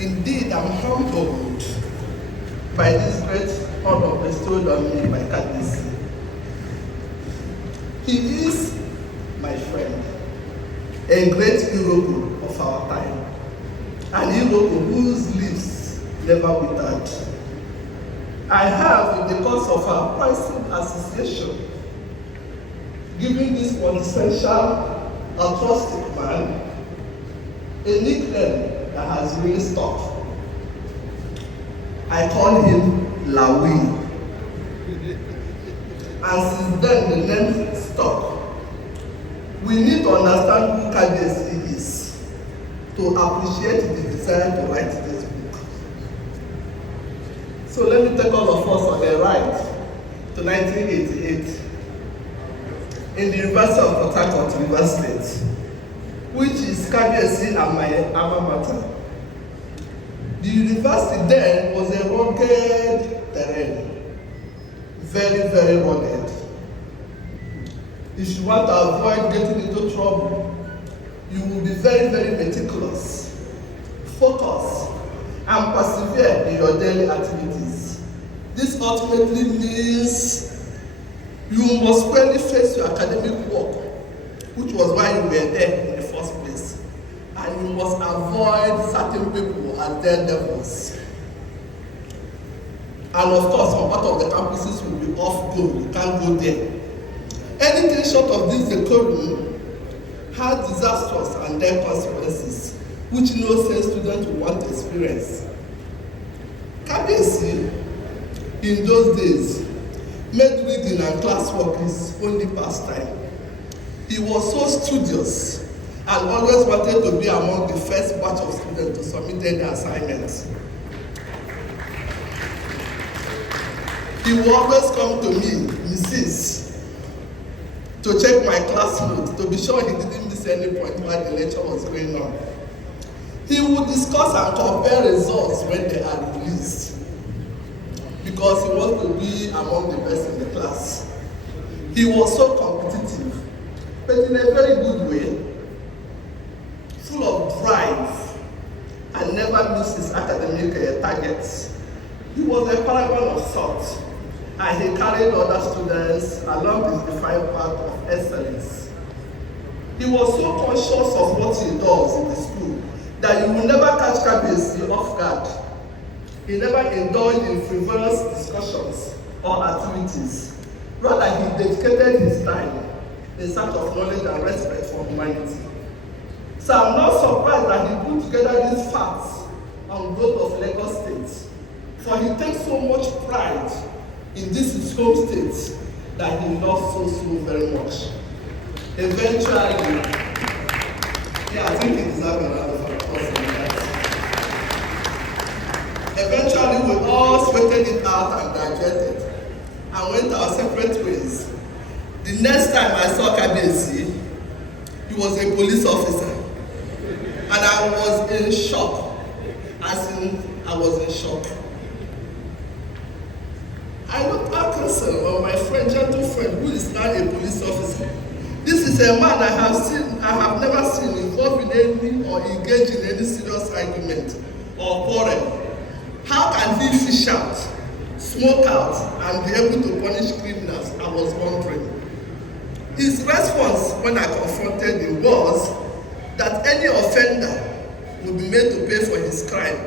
Indeed, I'm humbled by this great honor bestowed on me by Kadisi. He is my friend, a great Iroko of our time, an Iroko whose lips never withered. I have, in the course of our pricing association, given this quintessential altruistic man a nickname that has really stuck. I call him Lawi. And since then, the name stuck. We need to understand who Kabiyesi is to appreciate the desire to write this book. So let me take all of us on a ride to 1988 in the University of Port Harcourt, Rivers State, which is Kabiyesi and my alma mater. The university then was a rugged terrain, very, very rugged. If you want to avoid getting into trouble, you will be very, very meticulous, focus, and persevere in your daily activities. This ultimately means you must squarely face your academic work, which was why you were there in the first place. And you must avoid certain people as their devils. And of course, some part of the campuses will be off go, you can't go there. Anything short of this decorum had disastrous and dire consequences, which no sane student would want to experience. Kabiyesi, in those days, made reading and classwork his only pastime. He was so studious and always wanted to be among the first batch of students to submit any assignments. He would always come to me, Mrs., to check my class note, to be sure he didn't miss any point while the lecture was going on. He would discuss and compare results when they are released, because he wants to be among the best in the class. He was so competitive, but in a very good way, full of drive, and never missed his academic targets. He was a paragon of sorts, and he carried other students along his defined path of excellence. He was so conscious of what he does in the school that you will never catch Kabiyesi off guard. He never indulged in frivolous discussions or activities. Rather, he dedicated his time in search of knowledge and respect for humanity. So I'm not surprised that he put together these facts on growth of Lagos State, for he takes so much pride in this his home state that he loves so very much. Eventually, I think he deserves a round of applause for that. Eventually, we all sweated it out and graduated and went our separate ways. The next time I saw Kabiyesi, he was a police officer, and I was in shock, I was in shock. I looked at my friend, gentle friend, who is now a police officer. This is a man I have never seen involved in any or engaged in any serious argument or quarrel. How can he fish out, smoke out, and be able to punish criminals? I was wondering. His response when I confronted him was that any offender would be made to pay for his crime.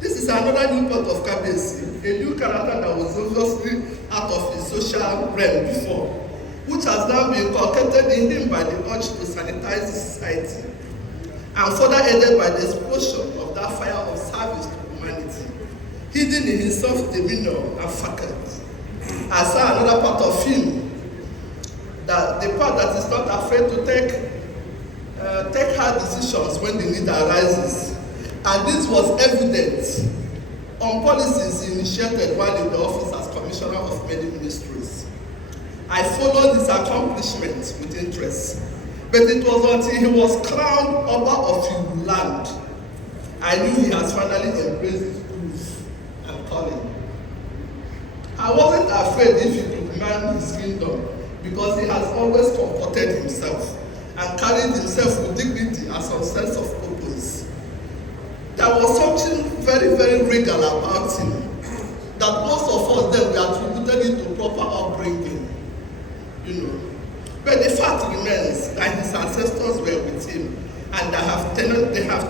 This is another new part of Kabiyesi, a new character that was obviously out of his social realm before, which has now been inculcated in him by the urge to sanitize society, and further aided by the explosion of that fire of service to humanity, hidden in his soft demeanor and faculty. I saw another part of him, that the part that is not afraid to take hard decisions when the need arises. And this was evident on policies initiated while in the office as Commissioner of Many Ministries. I followed his accomplishments with interest, but it was until he was crowned Oba of land I knew he has finally embraced his proof and calling. I wasn't afraid if he could command his kingdom, because he has always comported himself and carried himself with dignity and some sense of purpose. there was something very, very regal about him, that most of us then we attributed it to proper upbringing, you know. But the fact remains that his ancestors were with him, and they have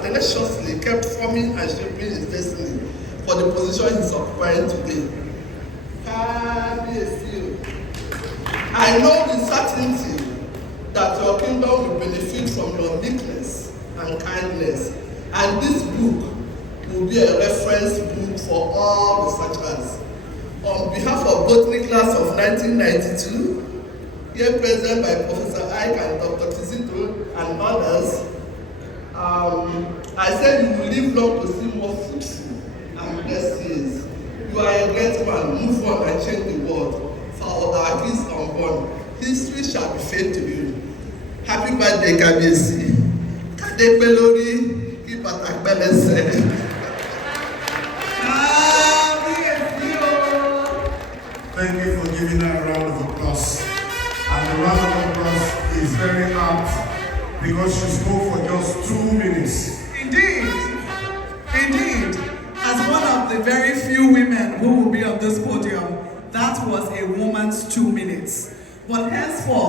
tenaciously kept forming and shaping his destiny for the position he's occupying today. I know with certainty that your kingdom will benefit from your meekness and kindness, and this book will be a reference book for all researchers. On behalf of Botany Class of 1992, here present by Professor Ike and Dr. Tizito and others, I said you will live long to see more fruitful and blessed years. You are a great man. Move on and change the world. For our kids unborn, history shall be faith to you. Happy birthday, Kabiyesi. Kade Pelori, keep attack balance. Thank you for giving her a round of applause. And the round of applause is very apt because she spoke for just 2 minutes. Indeed. As one of the very few women who will be on this podium, that was a woman's 2 minutes. But henceforth,